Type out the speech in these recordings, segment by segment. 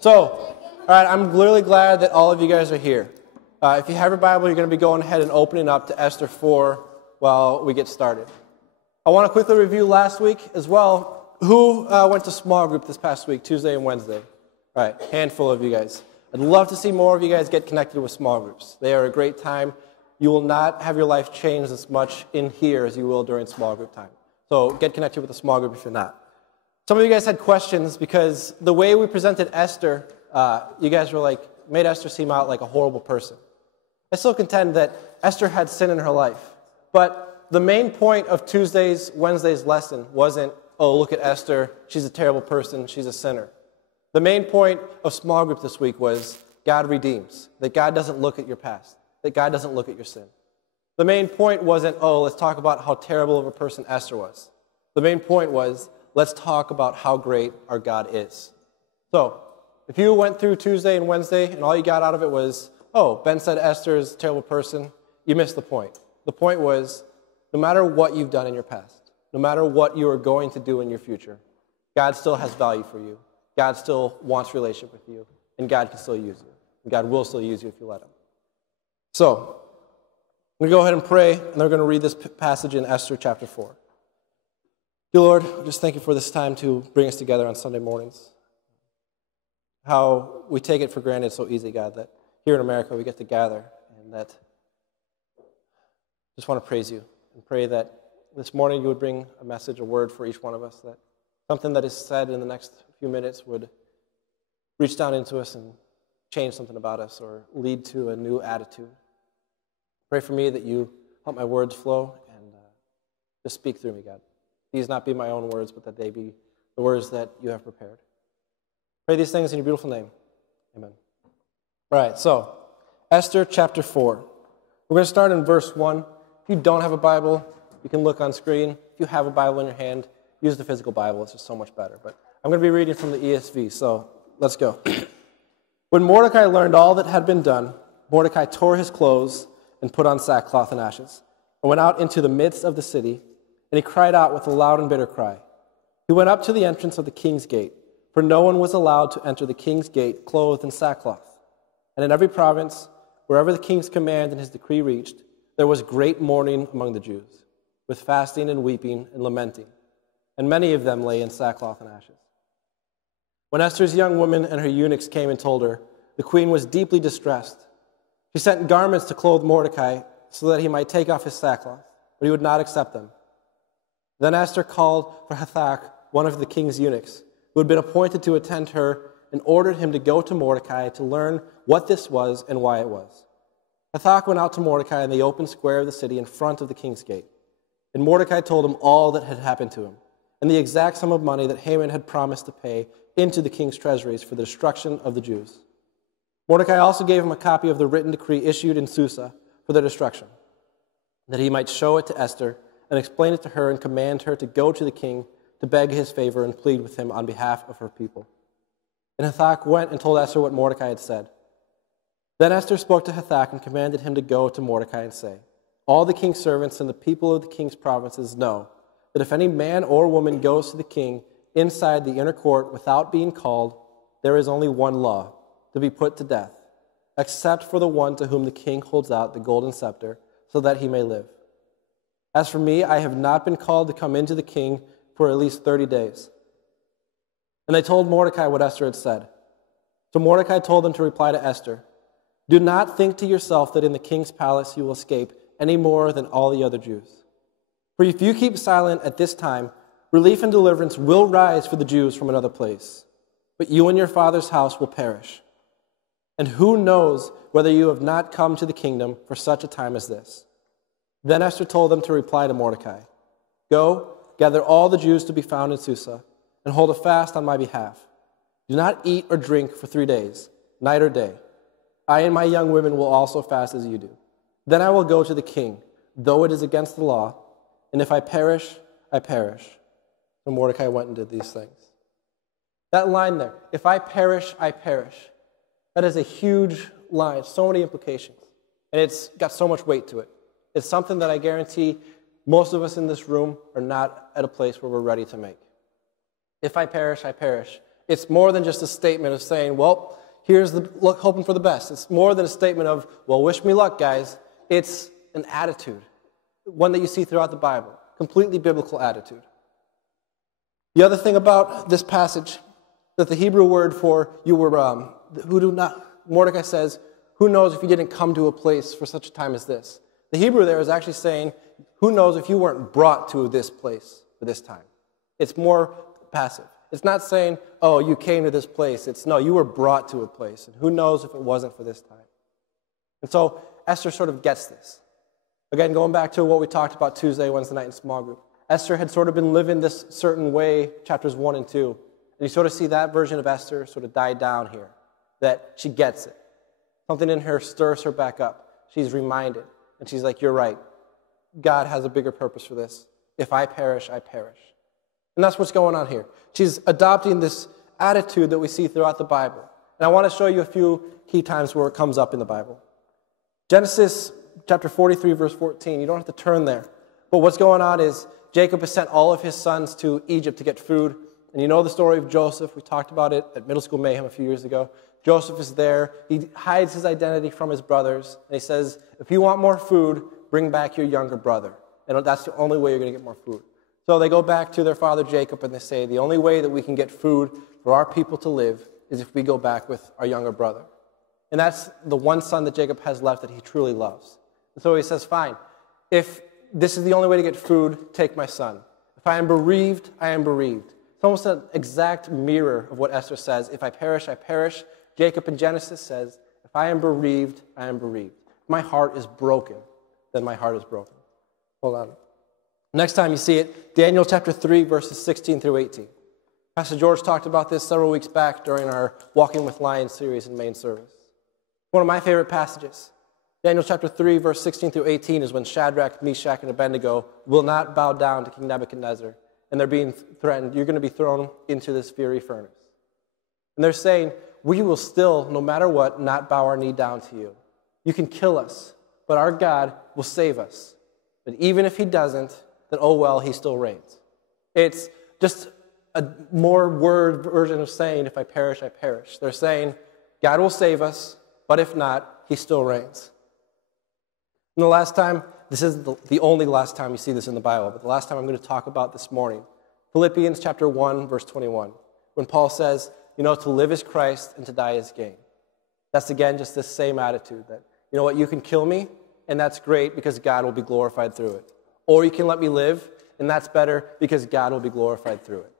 So, all right, I'm really glad that all of you guys are here. If you have your Bible, you're going to be going ahead and opening up to Esther 4 while we get started. I want to quickly review last week as well. Who went to small group this past week, Tuesday and Wednesday? All right, handful of you guys. I'd love to see more of you guys get connected with small groups. They are a great time. You will not have your life changed as much in here as you will during small group time. So get connected with a small group if you're not. Some of you guys had questions because the way we presented Esther, you guys were like, made Esther seem out like a horrible person. I still contend that Esther had sin in her life. But the main point of Tuesday's, Wednesday's lesson wasn't, oh, look at Esther, she's a terrible person, she's a sinner. The main point of small group this week was God redeems, that God doesn't look at your past, that God doesn't look at your sin. The main point wasn't, oh, let's talk about how terrible of a person Esther was. The main point was, let's talk about how great our God is. So, if you went through Tuesday and Wednesday and all you got out of it was, oh, Ben said Esther is a terrible person, you missed the point. The point was, no matter what you've done in your past, no matter what you are going to do in your future, God still has value for you. God still wants a relationship with you, and God can still use you. And God will still use you if you let him. So, I'm going to go ahead and pray, and we're going to read this passage in Esther chapter 4. Dear Lord, I just thank you for this time to bring us together on Sunday mornings. How we take it for granted so easy, God, that here in America we get to gather, and that I just want to praise you and pray that this morning you would bring a message, a word for each one of us, that something that is said in the next few minutes would reach down into us and change something about us or lead to a new attitude. Pray for me that you help my words flow and just speak through me, God. These not be my own words, but that they be the words that you have prepared. Pray these things in your beautiful name. Amen. All right, so Esther chapter 4. We're going to start in verse 1. If you don't have a Bible, you can look on screen. If you have a Bible in your hand, use the physical Bible. It's just so much better. But I'm going to be reading from the ESV, so let's go. When Mordecai learned all that had been done, Mordecai tore his clothes and put on sackcloth and ashes, and went out into the midst of the city, and he cried out with a loud and bitter cry. He went up to the entrance of the king's gate, for no one was allowed to enter the king's gate clothed in sackcloth. And in every province, wherever the king's command and his decree reached, there was great mourning among the Jews, with fasting and weeping and lamenting. And many of them lay in sackcloth and ashes. When Esther's young women and her eunuchs came and told her, the queen was deeply distressed. She sent garments to clothe Mordecai so that he might take off his sackcloth, but he would not accept them. Then Esther called for Hathach, one of the king's eunuchs, who had been appointed to attend her, and ordered him to go to Mordecai to learn what this was and why it was. Hathach went out to Mordecai in the open square of the city in front of the king's gate. And Mordecai told him all that had happened to him, and the exact sum of money that Haman had promised to pay into the king's treasuries for the destruction of the Jews. Mordecai also gave him a copy of the written decree issued in Susa for their destruction, that he might show it to Esther and explain it to her and command her to go to the king to beg his favor and plead with him on behalf of her people. And Hathach went and told Esther what Mordecai had said. Then Esther spoke to Hathach and commanded him to go to Mordecai and say, all the king's servants and the people of the king's provinces know that if any man or woman goes to the king inside the inner court without being called, there is only one law, to be put to death, except for the one to whom the king holds out the golden scepter, so that he may live. As for me, I have not been called to come into the king for at least 30 days. And they told Mordecai what Esther had said. So Mordecai told them to reply to Esther, do not think to yourself that in the king's palace you will escape any more than all the other Jews. For if you keep silent at this time, relief and deliverance will rise for the Jews from another place, but you and your father's house will perish. And who knows whether you have not come to the kingdom for such a time as this? Then Esther told them to reply to Mordecai, go, gather all the Jews to be found in Susa, and hold a fast on my behalf. Do not eat or drink for 3 days, night or day. I and my young women will also fast as you do. Then I will go to the king, though it is against the law, and if I perish, I perish. So Mordecai went and did these things. That line there, if I perish, I perish. That is a huge line, so many implications, and it's got so much weight to it. It's something that I guarantee most of us in this room are not at a place where we're ready to make. If I perish, I perish It's more than just a statement of saying, well, here's the look, hoping for the best. It's more than a statement of, well, wish me luck, guys. It's an attitude, one that you see throughout the Bible, completely biblical attitude. The other thing about this passage, that the Hebrew word for you were, Mordecai says, who knows if you didn't come to a place for such a time as this? The Hebrew there is actually saying, who knows if you weren't brought to this place for this time? It's more passive. It's not saying, oh, you came to this place. It's, no, you were brought to a place. And who knows if it wasn't for this time? And so Esther sort of gets this. Again, going back to what we talked about Tuesday, Wednesday night in small group. Esther had sort of been living this certain way, chapters 1 and 2. And you sort of see that version of Esther sort of die down here, that she gets it. Something in her stirs her back up. She's reminded. And she's like, you're right. God has a bigger purpose for this. If I perish, I perish. And that's what's going on here. She's adopting this attitude that we see throughout the Bible. And I want to show you a few key times where it comes up in the Bible. Genesis chapter 43, verse 14. You don't have to turn there. But what's going on is Jacob has sent all of his sons to Egypt to get food. And you know the story of Joseph. We talked about it at Middle School Mayhem a few years ago. Joseph is there. He hides his identity from his brothers. And he says, if you want more food, bring back your younger brother. And that's the only way you're going to get more food. So they go back to their father Jacob and they say, the only way that we can get food for our people to live is if we go back with our younger brother. And that's the one son that Jacob has left that he truly loves. And so he says, fine, if this is the only way to get food, take my son. If I am bereaved, I am bereaved. It's almost an exact mirror of what Esther says. If I perish, I perish. Jacob in Genesis says, if I am bereaved, I am bereaved. If my heart is broken, then my heart is broken. Hold on. Next time you see it, Daniel chapter 3, verses 16 through 18. Pastor George talked about this several weeks back during our Walking with Lions series in main service. One of my favorite passages. Daniel chapter 3, verse 16 through 18 is when Shadrach, Meshach, and Abednego will not bow down to King Nebuchadnezzar. And they're being threatened. You're going to be thrown into this fiery furnace. And they're saying, we will still, no matter what, not bow our knee down to you. You can kill us, but our God will save us. But even if he doesn't, then oh well, he still reigns. It's just a more word version of saying, if I perish, I perish. They're saying, God will save us, but if not, he still reigns. And the last time, this is the only last time you see this in the Bible, but the last time I'm going to talk about this morning, Philippians chapter 1, verse 21, when Paul says, to live is Christ and to die is gain. That's, again, just this same attitude that, you know what, you can kill me, and that's great because God will be glorified through it. Or you can let me live, and that's better because God will be glorified through it.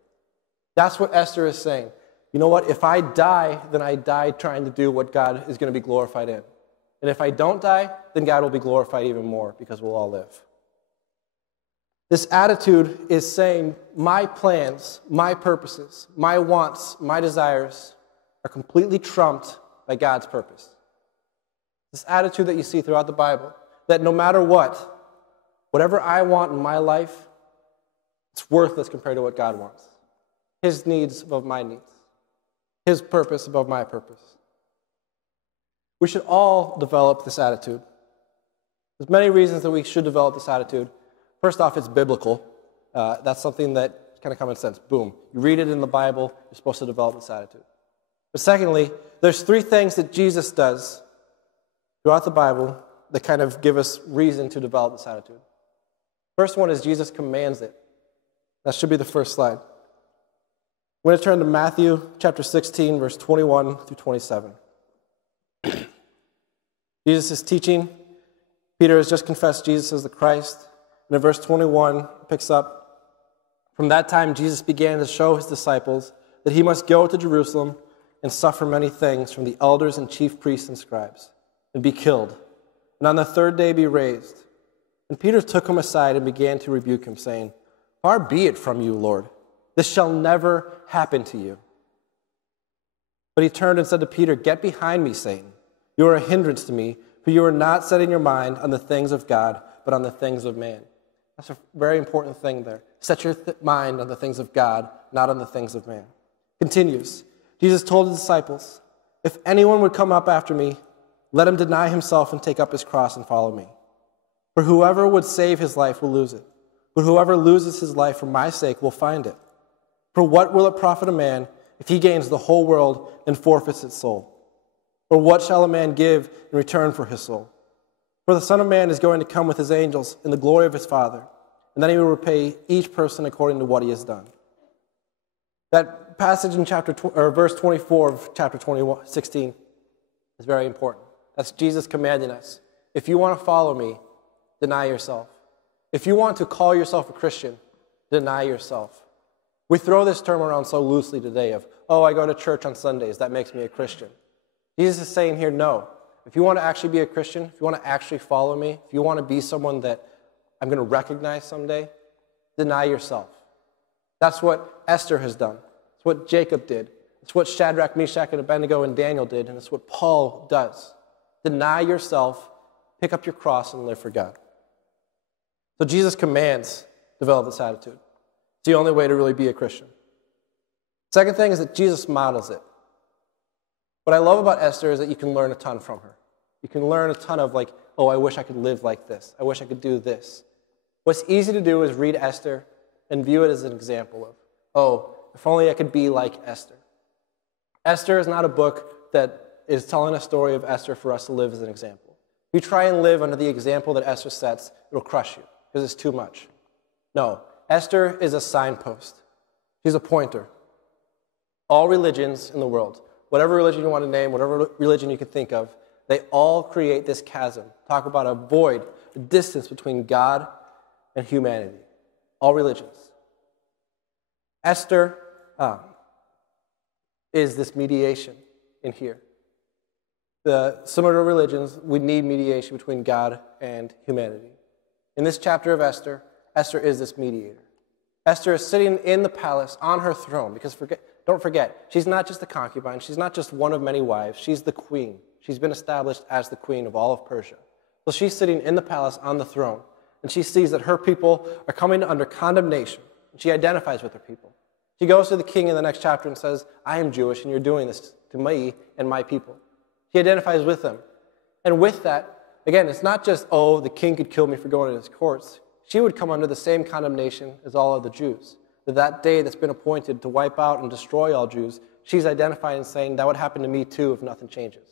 That's what Esther is saying. You know what, if I die, then I die trying to do what God is going to be glorified in. And if I don't die, then God will be glorified even more because we'll all live. This attitude is saying my plans, my purposes, my wants, my desires are completely trumped by God's purpose. This attitude that you see throughout the Bible, that no matter what, whatever I want in my life, it's worthless compared to what God wants. His needs above my needs. His purpose above my purpose. We should all develop this attitude. There's many reasons that we should develop this attitude. First off, it's biblical. That's something that kind of common sense. Boom. You read it in the Bible, you're supposed to develop this attitude. But secondly, there's three things that Jesus does throughout the Bible that kind of give us reason to develop this attitude. First one is Jesus commands it. That should be the first slide. We're going to turn to Matthew chapter 16, verse 21 through 27. Jesus is teaching. Peter has just confessed Jesus as the Christ. And in verse 21, it picks up, from that time Jesus began to show his disciples that he must go to Jerusalem and suffer many things from the elders and chief priests and scribes, and be killed, and on the third day be raised. And Peter took him aside and began to rebuke him, saying, Far be it from you, Lord. This shall never happen to you. But he turned and said to Peter, Get behind me, Satan. You are a hindrance to me, for you are not setting your mind on the things of God, but on the things of man. That's a very important thing there. Set your mind on the things of God, not on the things of man. Continues. Jesus told his disciples, If anyone would come up after me, let him deny himself and take up his cross and follow me. For whoever would save his life will lose it, but whoever loses his life for my sake will find it. For what will it profit a man if he gains the whole world and forfeits its soul? Or what shall a man give in return for his soul? For the Son of Man is going to come with his angels in the glory of his Father, and then he will repay each person according to what he has done. That passage in verse 24 of chapter 16 is very important. That's Jesus commanding us. If you want to follow me, deny yourself. If you want to call yourself a Christian, deny yourself. We throw this term around so loosely today of, oh, I go to church on Sundays, that makes me a Christian. Jesus is saying here, no. If you want to actually be a Christian, if you want to actually follow me, if you want to be someone that I'm going to recognize someday, deny yourself. That's what Esther has done. It's what Jacob did. It's what Shadrach, Meshach, and Abednego and Daniel did, and it's what Paul does. Deny yourself, pick up your cross, and live for God. So Jesus commands develop this attitude. It's the only way to really be a Christian. Second thing is that Jesus models it. What I love about Esther is that you can learn a ton from her. You can learn a ton of like, oh, I wish I could live like this. I wish I could do this. What's easy to do is read Esther and view it as an example of, oh, if only I could be like Esther. Esther is not a book that is telling a story of Esther for us to live as an example. If you try and live under the example that Esther sets, it'll crush you because it's too much. No, Esther is a signpost. She's a pointer. All religions in the world, whatever religion you want to name, whatever religion you can think of, they all create this chasm. Talk about a void, a distance between God and humanity. All religions. Esther is this mediation in here. Similar to religions, we need mediation between God and humanity. In this chapter of Esther, Esther is this mediator. Esther is sitting in the palace on her throne, because don't forget, she's not just a concubine, she's not just one of many wives, she's the queen. She's been established as the queen of all of Persia. So she's sitting in the palace on the throne, and she sees that her people are coming under condemnation. She identifies with her people. She goes to the king in the next chapter and says, I am Jewish, and you're doing this to me and my people. She identifies with them. And with that, again, it's not just, oh, the king could kill me for going to his courts. She would come under the same condemnation as all other Jews. That day that's been appointed to wipe out and destroy all Jews, she's identifying and saying, that would happen to me too if nothing changes.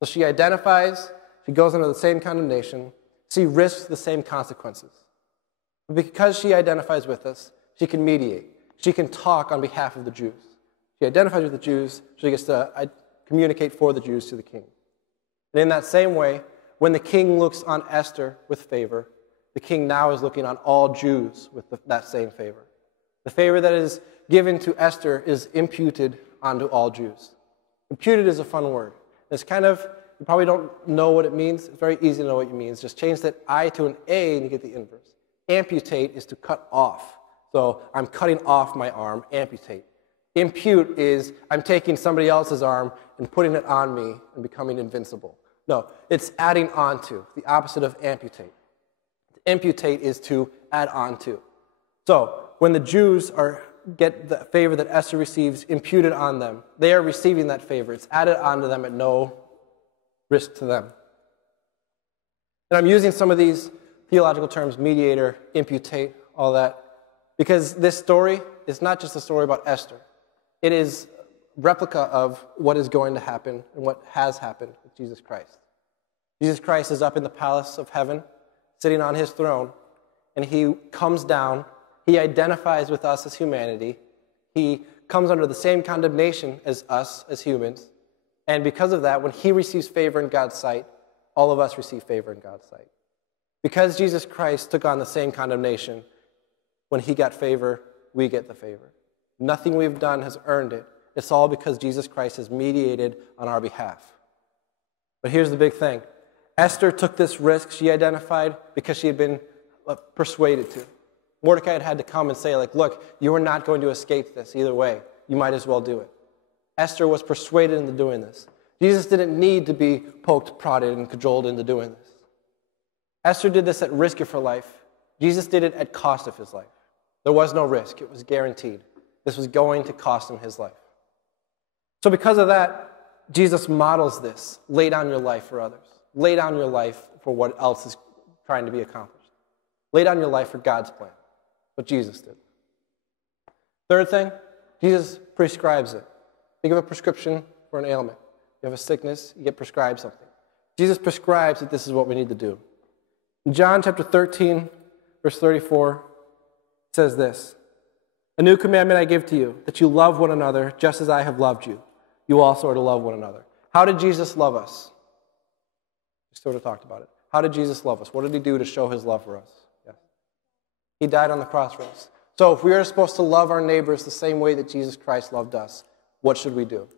So she identifies, she goes under the same condemnation, she risks the same consequences. But because she identifies with us, she can mediate. She can talk on behalf of the Jews. She identifies with the Jews, she gets to communicate for the Jews to the king. And in that same way, when the king looks on Esther with favor, the king now is looking on all Jews with that same favor. The favor that is given to Esther is imputed onto all Jews. Imputed is a fun word. It's kind of, you probably don't know what it means. It's very easy to know what it means. Just change that I to an A and you get the inverse. Amputate is to cut off. So I'm cutting off my arm, amputate. Impute is I'm taking somebody else's arm and putting it on me and becoming invincible. No, it's adding on to, the opposite of amputate. Imputate is to add on to. So when the Jews get the favor that Esther receives imputed on them, they are receiving that favor. It's added onto them at no risk to them. And I'm using some of these theological terms, mediator, imputate, all that, because this story is not just a story about Esther. It is a replica of what is going to happen and what has happened with Jesus Christ. Jesus Christ is up in the palace of heaven, sitting on his throne, and he comes down. He identifies with us as humanity. He comes under the same condemnation as us as humans. And because of that, when he receives favor in God's sight, all of us receive favor in God's sight. Because Jesus Christ took on the same condemnation, when he got favor, we get the favor. Nothing we've done has earned it. It's all because Jesus Christ has mediated on our behalf. But here's the big thing. Esther took this risk. She identified because she had been persuaded to. Mordecai had to come and say, like, look, you are not going to escape this either way. You might as well do it. Esther was persuaded into doing this. Jesus didn't need to be poked, prodded, and cajoled into doing this. Esther did this at risk of her life. Jesus did it at cost of his life. There was no risk. It was guaranteed. This was going to cost him his life. So because of that, Jesus models this. Lay down your life for others. Lay down your life for what else is trying to be accomplished. Lay down your life for God's plan. What Jesus did. Third thing, Jesus prescribes it. Think of a prescription for an ailment. You have a sickness, you get prescribed something. Jesus prescribes that this is what we need to do. In John chapter 13, verse 34, it says this, "A new commandment I give to you, that you love one another just as I have loved you. You also are to love one another." How did Jesus love us? We sort of talked about it. How did Jesus love us? What did he do to show his love for us? Yes. He died on the cross for us. So if we are supposed to love our neighbors the same way that Jesus Christ loved us, what should we do?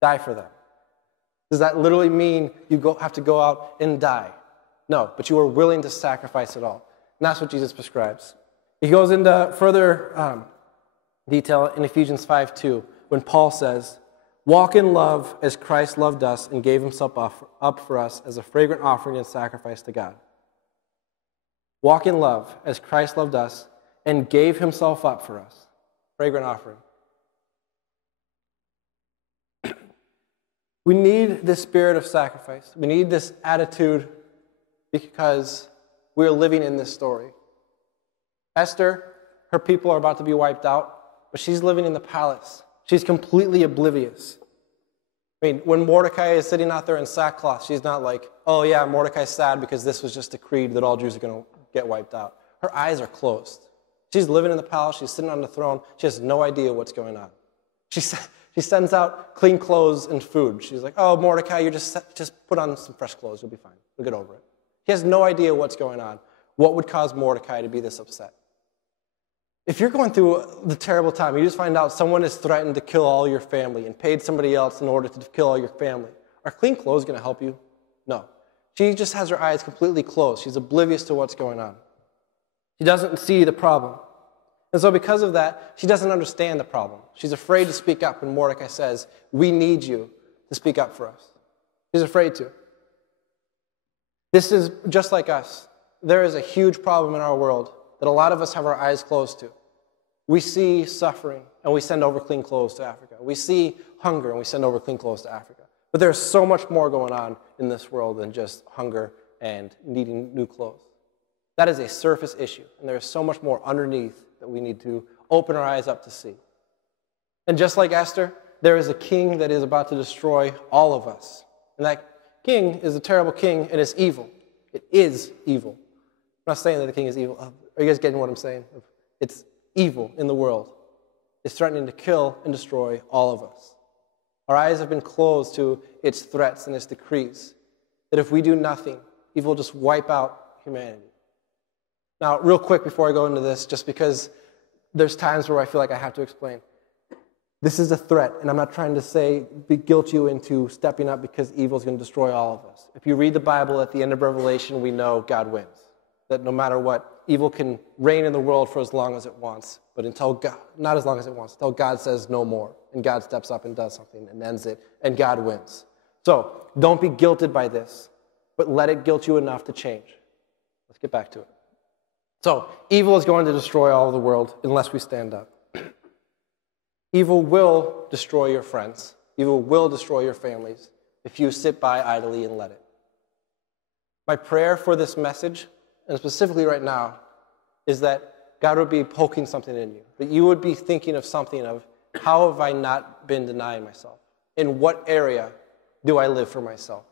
Die for them. Does that literally mean you have to go out and die? No, but you are willing to sacrifice it all. And that's what Jesus prescribes. He goes into further detail in Ephesians 5:2 when Paul says, "Walk in love as Christ loved us and gave himself up for us as a fragrant offering and sacrifice to God." Walk in love as Christ loved us and gave himself up for us. Fragrant offering. We need this spirit of sacrifice. We need this attitude because we are living in this story. Esther, her people are about to be wiped out, but she's living in the palace. She's completely oblivious. I mean, when Mordecai is sitting out there in sackcloth, she's not like, "Oh yeah, Mordecai's sad because this was just decreed that all Jews are going to get wiped out." Her eyes are closed. She's living in the palace. She's sitting on the throne. She has no idea what's going on. She sends out clean clothes and food. She's like, "Oh, Mordecai, you just put on some fresh clothes. You'll be fine. We'll get over it." She has no idea what's going on. What would cause Mordecai to be this upset? If you're going through the terrible time, you just find out someone has threatened to kill all your family and paid somebody else in order to kill all your family. Are clean clothes going to help you? No. She just has her eyes completely closed. She's oblivious to what's going on. She doesn't see the problem. And so because of that, she doesn't understand the problem. She's afraid to speak up when Mordecai says, "We need you to speak up for us." She's afraid to. This is just like us. There is a huge problem in our world that a lot of us have our eyes closed to. We see suffering, and we send over clean clothes to Africa. We see hunger, and we send over clean clothes to Africa. But there's so much more going on in this world than just hunger and needing new clothes. That is a surface issue, and there is so much more underneath that we need to open our eyes up to see. And just like Esther, there is a king that is about to destroy all of us. And that king is a terrible king, and it's evil. It is evil. I'm not saying that the king is evil. Are you guys getting what I'm saying? It's evil in the world. It's threatening to kill and destroy all of us. Our eyes have been closed to its threats and its decrees, that if we do nothing, evil will just wipe out humanity. Now, real quick before I go into this, just because there's times where I feel like I have to explain. This is a threat, and I'm not trying to guilt you into stepping up because evil is going to destroy all of us. If you read the Bible at the end of Revelation, we know God wins. That no matter what, evil can reign in the world for as long as it wants, but not as long as it wants, until God says no more, and God steps up and does something and ends it, and God wins. So, don't be guilted by this, but let it guilt you enough to change. Let's get back to it. So, evil is going to destroy all of the world unless we stand up. Evil will destroy your friends. Evil will destroy your families if you sit by idly and let it. My prayer for this message, and specifically right now, is that God would be poking something in you. That you would be thinking of something of, how have I not been denying myself? In what area do I live for myself?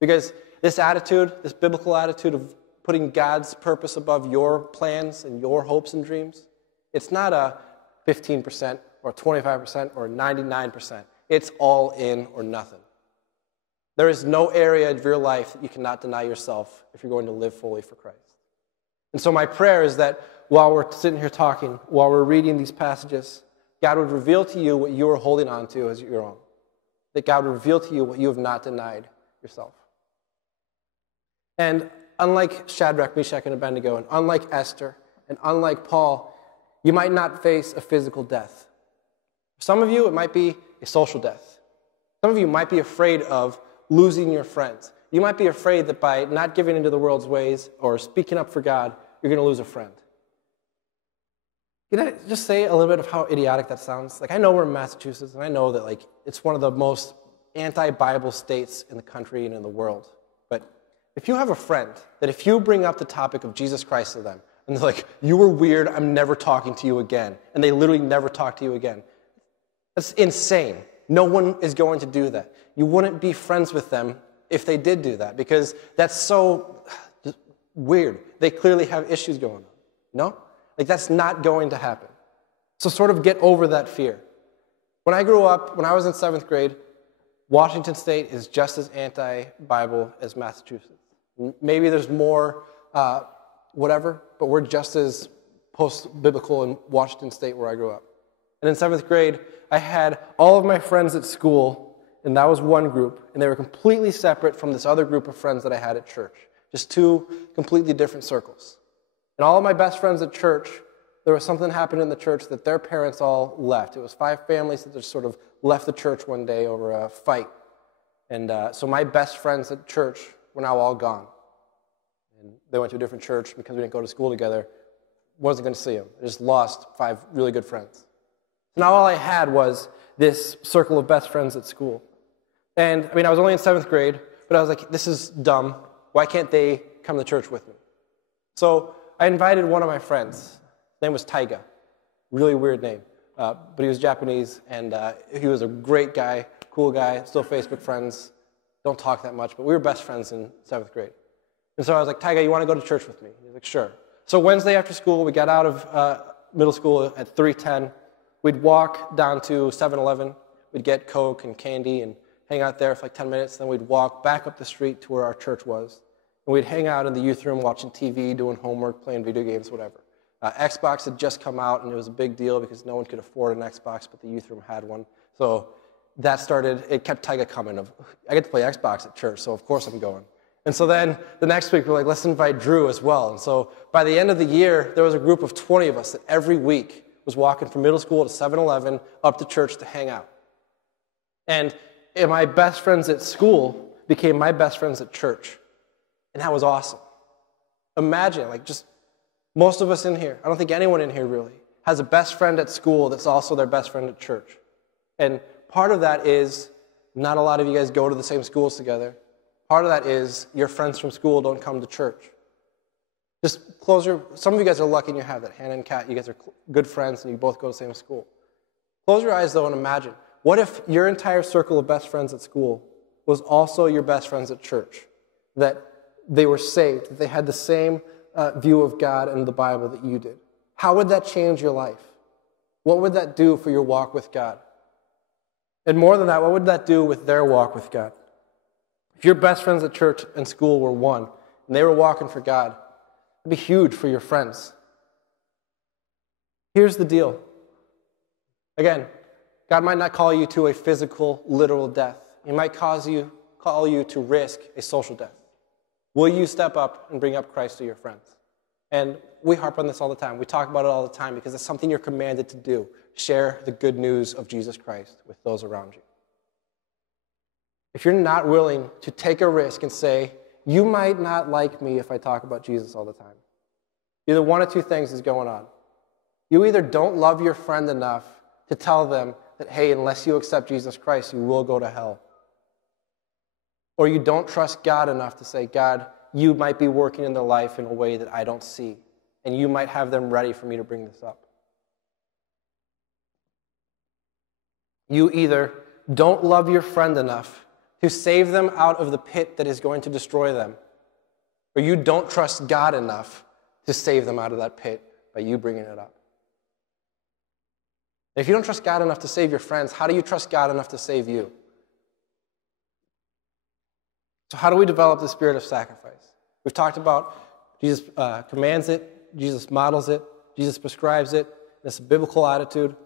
Because this attitude, this biblical attitude of putting God's purpose above your plans and your hopes and dreams, it's not a 15% or 25% or 99%. It's all in or nothing. There is no area of your life that you cannot deny yourself if you're going to live fully for Christ. And so my prayer is that while we're sitting here talking, while we're reading these passages, God would reveal to you what you are holding on to as your own. That God would reveal to you what you have not denied yourself. And unlike Shadrach, Meshach, and Abednego, and unlike Esther, and unlike Paul, you might not face a physical death. For some of you, it might be a social death. Some of you might be afraid of losing your friends. You might be afraid that by not giving into the world's ways or speaking up for God, you're going to lose a friend. Can I just say a little bit of how idiotic that sounds? I know we're in Massachusetts, and I know that it's one of the most anti-Bible states in the country and in the world. But if you have a friend that if you bring up the topic of Jesus Christ to them, And they're like, you were weird, I'm never talking to you again. And they literally never talk to you again. That's insane. No one is going to do that. You wouldn't be friends with them if they did do that, because that's so weird. They clearly have issues going on. No? Like, that's not going to happen. So sort of get over that fear. When I grew up, when I was in 7th grade, Washington State is just as anti-Bible as Massachusetts. Maybe there's more whatever, but we're just as post-biblical in Washington State where I grew up. And in 7th grade, I had all of my friends at school, and that was one group, and they were completely separate from this other group of friends that I had at church. Just two completely different circles. And all of my best friends at church, there was something happened in the church that their parents all left. It was 5 families that just sort of left the church one day over a fight. And so my best friends at church were now all gone. And they went to a different church because we didn't go to school together. Wasn't going to see them. I just lost 5 really good friends. So now all I had was this circle of best friends at school. And, I mean, I was only in 7th grade, but I was like, this is dumb. Why can't they come to church with me? So I invited one of my friends. His name was Taiga. Really weird name. But he was Japanese, and he was a great guy, cool guy, still Facebook friends. Don't talk that much, but we were best friends in 7th grade. And so I was like, Taiga, you want to go to church with me? He was like, sure. So Wednesday after school, we got out of middle school at 3:10. We'd walk down to 7-Eleven. We'd get Coke and candy and hang out there for like 10 minutes. Then we'd walk back up the street to where our church was. And we'd hang out in the youth room watching TV, doing homework, playing video games, whatever. Xbox had just come out, and it was a big deal because no one could afford an Xbox, but the youth room had one. So that started, it kept Taiga coming. I get to play Xbox at church, so of course I'm going. And so then the next week, we're like, let's invite Drew as well. And so by the end of the year, there was a group of 20 of us that every week was walking from middle school to 7-Eleven up to church to hang out. And my best friends at school became my best friends at church. And that was awesome. Imagine, like, just most of us in here, I don't think anyone in here really, has a best friend at school that's also their best friend at church. And part of that is not a lot of you guys go to the same schools together. Part of that is your friends from school don't come to church. Just some of you guys are lucky and you have that. Hannah and Kat, you guys are good friends and you both go to the same school. Close your eyes though and imagine, what if your entire circle of best friends at school was also your best friends at church? That they were saved, that they had the same view of God and the Bible that you did. How would that change your life? What would that do for your walk with God? And more than that, what would that do with their walk with God? If your best friends at church and school were one, and they were walking for God, it'd be huge for your friends. Here's the deal. Again, God might not call you to a physical, literal death. He might call you to risk a social death. Will you step up and bring up Christ to your friends? And we harp on this all the time. We talk about it all the time because it's something you're commanded to do. Share the good news of Jesus Christ with those around you. If you're not willing to take a risk and say, you might not like me if I talk about Jesus all the time, either one of two things is going on. You either don't love your friend enough to tell them that, hey, unless you accept Jesus Christ, you will go to hell. Or you don't trust God enough to say, God, you might be working in their life in a way that I don't see, and you might have them ready for me to bring this up. You either don't love your friend enough to save them out of the pit that is going to destroy them, or you don't trust God enough to save them out of that pit by you bringing it up. If you don't trust God enough to save your friends, how do you trust God enough to save you? So how do we develop the spirit of sacrifice? We've talked about Jesus commands it, Jesus models it, Jesus prescribes it. It's a biblical attitude.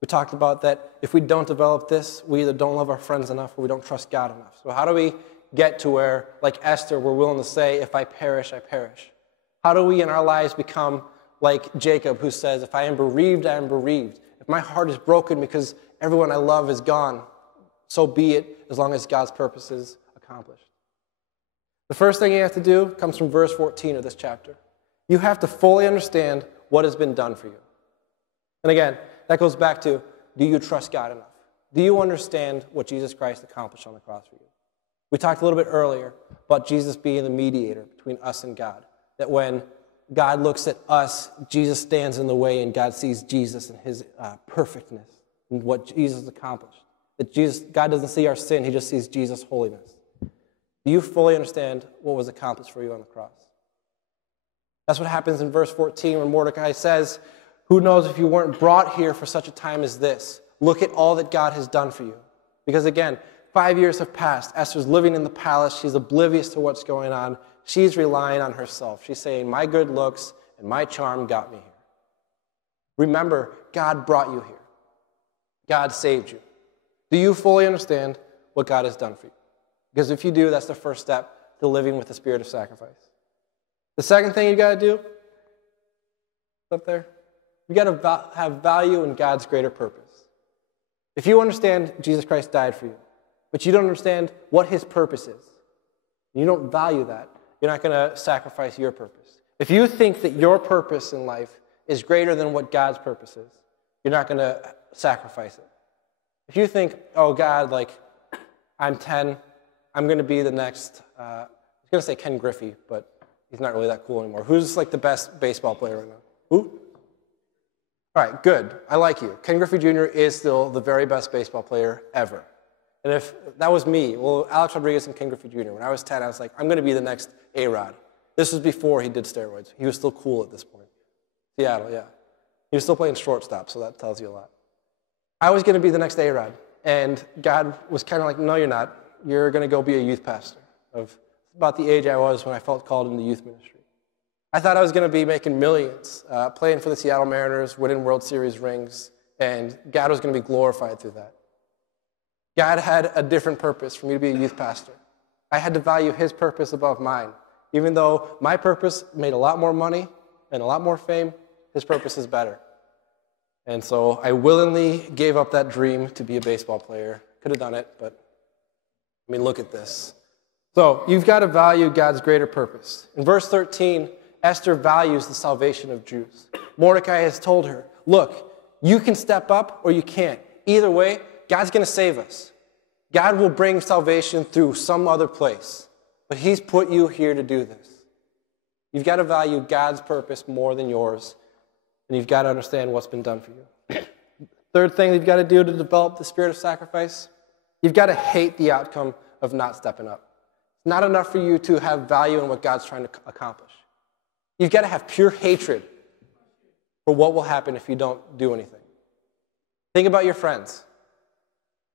We talked about that if we don't develop this, we either don't love our friends enough or we don't trust God enough. So how do we get to where, like Esther, we're willing to say, if I perish, I perish? How do we in our lives become like Jacob, who says, if I am bereaved, I am bereaved. If my heart is broken because everyone I love is gone, so be it, as long as God's purpose is accomplished. The first thing you have to do comes from verse 14 of this chapter. You have to fully understand what has been done for you. And again, that goes back to, do you trust God enough? Do you understand what Jesus Christ accomplished on the cross for you? We talked a little bit earlier about Jesus being the mediator between us and God. That when God looks at us, Jesus stands in the way, and God sees Jesus and his perfectness and what Jesus accomplished. That God doesn't see our sin, he just sees Jesus' holiness. Do you fully understand what was accomplished for you on the cross? That's what happens in verse 14 when Mordecai says, who knows if you weren't brought here for such a time as this? Look at all that God has done for you. Because again, 5 years have passed. Esther's living in the palace. She's oblivious to what's going on. She's relying on herself. She's saying, my good looks and my charm got me here. Remember, God brought you here. God saved you. Do you fully understand what God has done for you? Because if you do, that's the first step to living with the spirit of sacrifice. The second thing you got to do, up there, you got to have value in God's greater purpose. If you understand Jesus Christ died for you, but you don't understand what his purpose is, and you don't value that, you're not going to sacrifice your purpose. If you think that your purpose in life is greater than what God's purpose is, you're not going to sacrifice it. If you think, oh, God, like, I'm 10, I'm going to be the next, I was going to say Ken Griffey, but he's not really that cool anymore. Who's like the best baseball player right now? Who? All right, good. I like you. Ken Griffey Jr. is still the very best baseball player ever. And if that was me, well, Alex Rodriguez and Ken Griffey Jr., when I was 10, I was like, I'm going to be the next A-Rod. This was before he did steroids. He was still cool at this point. Seattle, yeah. He was still playing shortstop, so that tells you a lot. I was going to be the next A-Rod, and God was kind of like, no, you're not. You're going to go be a youth pastor of about the age I was when I felt called into youth ministry. I thought I was going to be making millions, playing for the Seattle Mariners, winning World Series rings, and God was going to be glorified through that. God had a different purpose for me to be a youth pastor. I had to value his purpose above mine. Even though my purpose made a lot more money and a lot more fame, his purpose is better. And so I willingly gave up that dream to be a baseball player. Could have done it, but I mean, look at this. So you've got to value God's greater purpose. In verse 13, Esther values the salvation of Jews. Mordecai has told her, look, you can step up or you can't. Either way, God's going to save us. God will bring salvation through some other place, but he's put you here to do this. You've got to value God's purpose more than yours, and you've got to understand what's been done for you. Third thing you've got to do to develop the spirit of sacrifice, you've got to hate the outcome of not stepping up. It's not enough for you to have value in what God's trying to accomplish. You've got to have pure hatred for what will happen if you don't do anything. Think about your friends.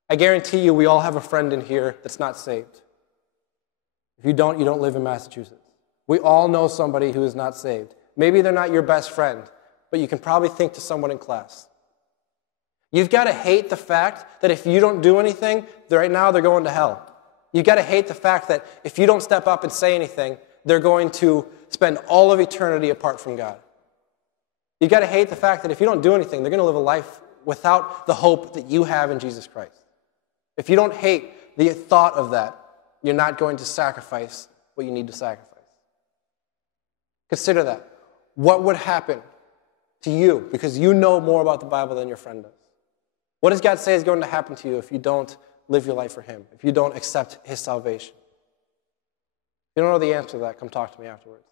I guarantee you we all have a friend in here that's not saved. If you don't live in Massachusetts. We all know somebody who is not saved. Maybe they're not your best friend, but you can probably think to someone in class. You've got to hate the fact that if you don't do anything, right now they're going to hell. You've got to hate the fact that if you don't step up and say anything, they're going to spend all of eternity apart from God. You've got to hate the fact that if you don't do anything, they're going to live a life without the hope that you have in Jesus Christ. If you don't hate the thought of that, you're not going to sacrifice what you need to sacrifice. Consider that. What would happen to you? Because you know more about the Bible than your friend does. What does God say is going to happen to you if you don't live your life for him, if you don't accept his salvation? If you don't know the answer to that, come talk to me afterwards.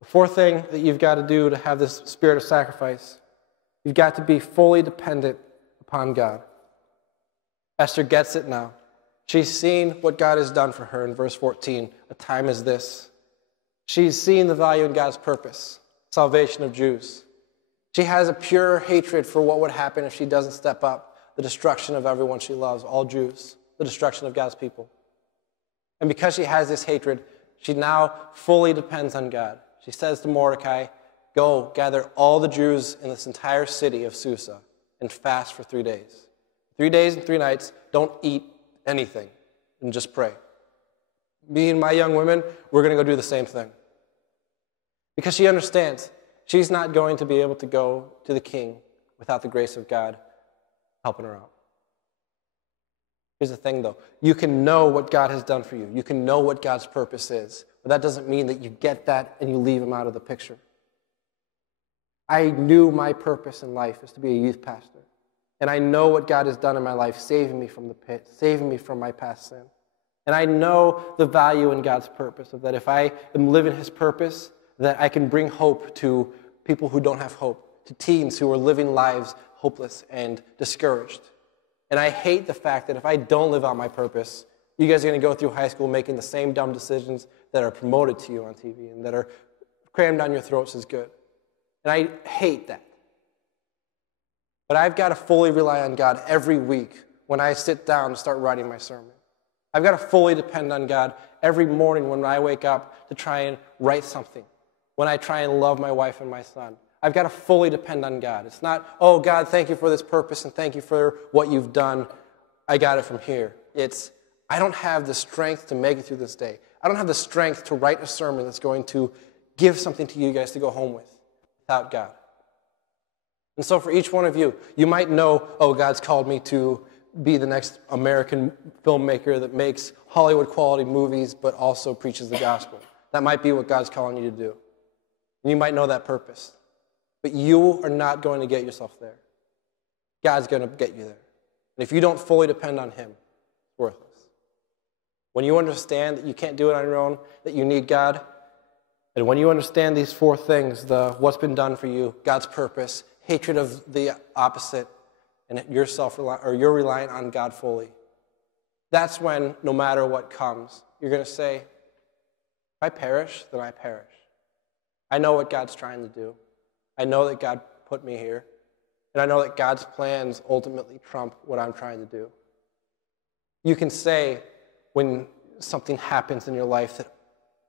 The fourth thing that you've got to do to have this spirit of sacrifice, you've got to be fully dependent upon God. Esther gets it now. She's seen what God has done for her in verse 14, a time as this. She's seen the value in God's purpose, salvation of Jews. She has a pure hatred for what would happen if she doesn't step up, the destruction of everyone she loves, all Jews, the destruction of God's people. And because she has this hatred, she now fully depends on God. She says to Mordecai, go gather all the Jews in this entire city of Susa and fast for 3 days. 3 days and 3 nights, don't eat anything and just pray. Me and my young women, we're going to go do the same thing. Because she understands she's not going to be able to go to the king without the grace of God helping her out. Here's the thing, though. You can know what God has done for you. You can know what God's purpose is. But that doesn't mean that you get that and you leave him out of the picture. I knew my purpose in life is to be a youth pastor. And I know what God has done in my life, saving me from the pit, saving me from my past sin. And I know the value in God's purpose of that if I am living his purpose, that I can bring hope to people who don't have hope, to teens who are living lives hopeless and discouraged. And I hate the fact that if I don't live out my purpose, you guys are going to go through high school making the same dumb decisions that are promoted to you on TV and that are crammed down your throats as good. And I hate that. But I've got to fully rely on God every week when I sit down to start writing my sermon. I've got to fully depend on God every morning when I wake up to try and write something, when I try and love my wife and my son. I've got to fully depend on God. It's not, oh, God, thank you for this purpose and thank you for what you've done. I got it from here. It's, I don't have the strength to make it through this day. I don't have the strength to write a sermon that's going to give something to you guys to go home with without God. And so for each one of you, you might know, oh, God's called me to be the next American filmmaker that makes Hollywood quality movies but also preaches the gospel. That might be what God's calling you to do. And you might know that purpose. But you are not going to get yourself there. God's going to get you there. And if you don't fully depend on Him, it's worthless. When you understand that you can't do it on your own, that you need God, and when you understand these four things, what's been done for you, God's purpose, hatred of the opposite, and you're relying on God fully, that's when, no matter what comes, you're going to say, if I perish, then I perish. I know what God's trying to do. I know that God put me here. And I know that God's plans ultimately trump what I'm trying to do. You can say when something happens in your life that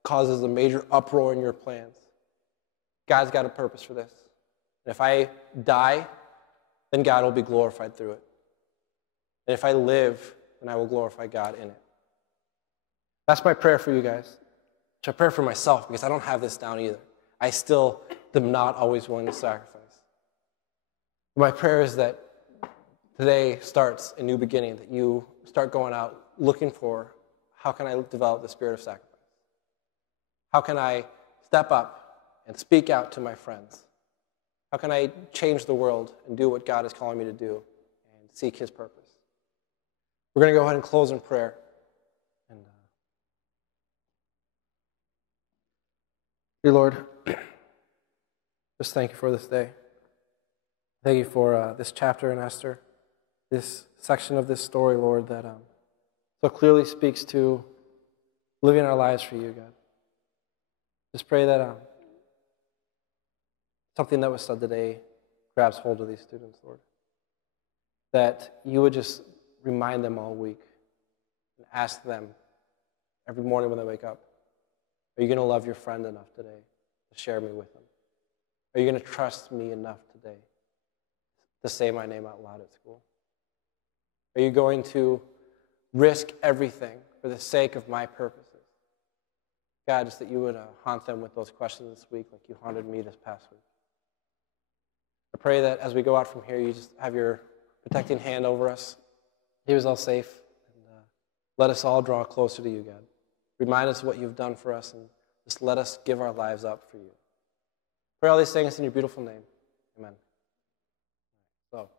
causes a major uproar in your plans, God's got a purpose for this. And if I die, then God will be glorified through it. And if I live, then I will glorify God in it. That's my prayer for you guys. It's a prayer for myself because I don't have this down either. I still am not always willing to sacrifice. My prayer is that today starts a new beginning, that you start going out looking for how can I develop the spirit of sacrifice? How can I step up and speak out to my friends? How can I change the world and do what God is calling me to do and seek His purpose? We're going to go ahead and close in prayer. And, dear Lord, just thank you for this day. Thank you for this chapter in Esther, this section of this story, Lord, that so clearly speaks to living our lives for you, God. Just pray that something that was said today grabs hold of these students, Lord. That you would just remind them all week and ask them every morning when they wake up, are you going to love your friend enough today to share me with them? Are you going to trust me enough today to say my name out loud at school? Are you going to risk everything for the sake of my purposes? God, just that you would haunt them with those questions this week like you haunted me this past week. I pray that as we go out from here, you just have your protecting hand over us. Keep us all safe. And let us all draw closer to you, God. Remind us of what you've done for us, and just let us give our lives up for you. Pray all these things in your beautiful name. Amen. So.